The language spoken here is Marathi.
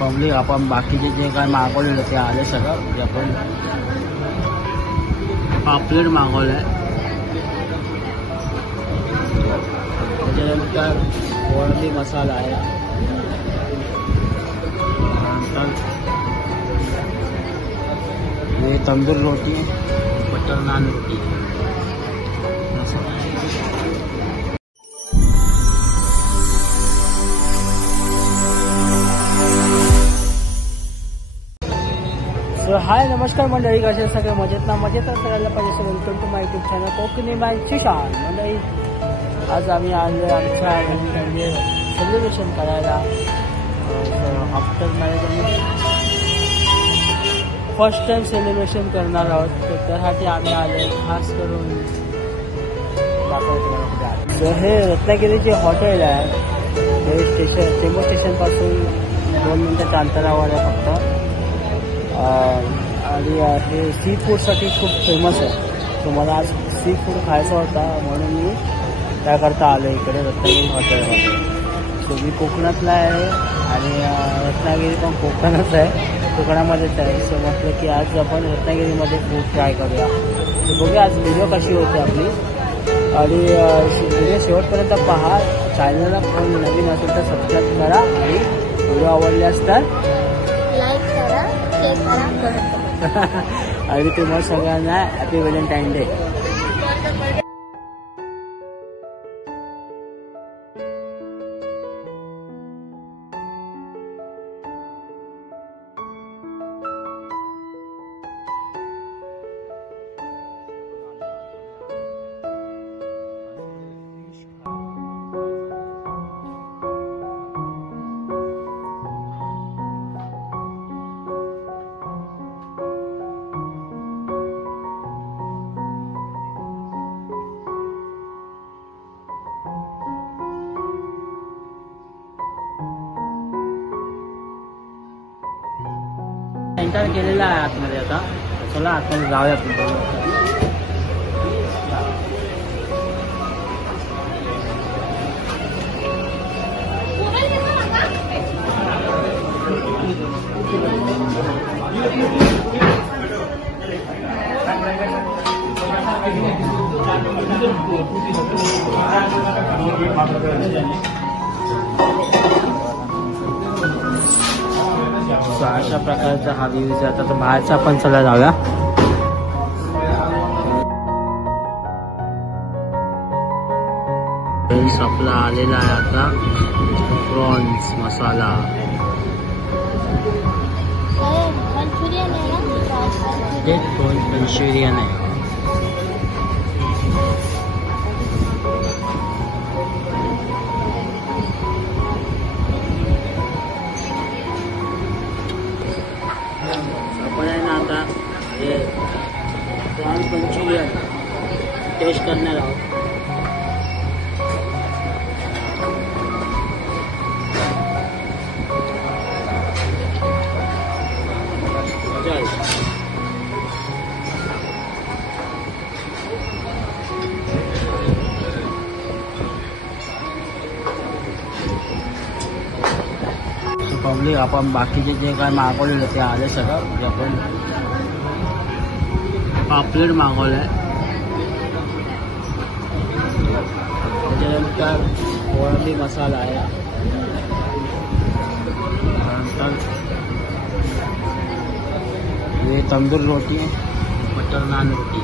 पब्लिक आपण बाकीचे जे काय मागवलेलं ते आले सगळं. म्हणजे आपण पापलेट मागवलंय, त्याच्यानंतर कोळंबी मसाला आहे, नंतर ये तंदूर रोटी, बटर नान रोटी. हाय नमस्कार मंडळी, कसे सगळे मजेत ना? मजेत करायला पाहिजे. Sir welcome to my YouTube channel Kokani by Sushant. मंडळी आज आम्ही आलो आमच्या सेलिब्रेशन करायला. आफ्टर मॅरेज आम्ही फर्स्ट टाइम सेलिब्रेशन करणार आहोत, तर त्यासाठी आम्ही आलो खास करून दाखवतो. हे रत्नागिरीचे हॉटेल आहे, हे स्टेशन टेंबू स्टेशनपासून 2 मिनिटाच्या अंतरावर आहे फक्त. आणि हे सी फूडसाठी खूप फेमस आहे. तो मला आज सी फूड खायचा होता म्हणून मी त्याकरता आलो इकडे रत्नागिरी हॉटेलमध्ये. सो मी कोकणातला आहे आणि रत्नागिरी पण कोकणच आहे, कोकणामध्येच आहे. सो म्हटलं की आज आपण रत्नागिरीमध्ये फूड ट्राय करूया. तर बघूया आज व्हिडिओ कशी होते आपली. आणि व्हिडिओ शेवटपर्यंत पहा. चॅनलला कोण नवीन असेल तर सबस्क्राईब करा आणि व्हिडिओ आवडल्यास तर लाईक करा, शेअर करा. आणि तुम्हाला सगळ्यांना हॅपी व्हॅलेंटाईन डे. एंटर केलेला आहे आतमध्ये. आता चला आतमध्ये जाऊया. अशा प्रकारचा हा व्ह्यू आहे. आता बाहेरचा पण चला जाऊया. आपला आलेला आहे आता प्रॉन्स मसाला. मंचुरियन आहे ना, ते प्रॉन्स मंचुरियन आहे. आपण आहे ना आता हे प्रॉन्स मंचुरियन टेस्ट करणार आहोत. पब्लिक आपण बाकीचे जे काय मागवलेलं ते आले सगळं. म्हणजे आपण पापलेट मागवलंय, त्याच्यानंतर कोळंबी मसाला आहे, नंतर ये तंदूर रोटी, बटर नान रोटी.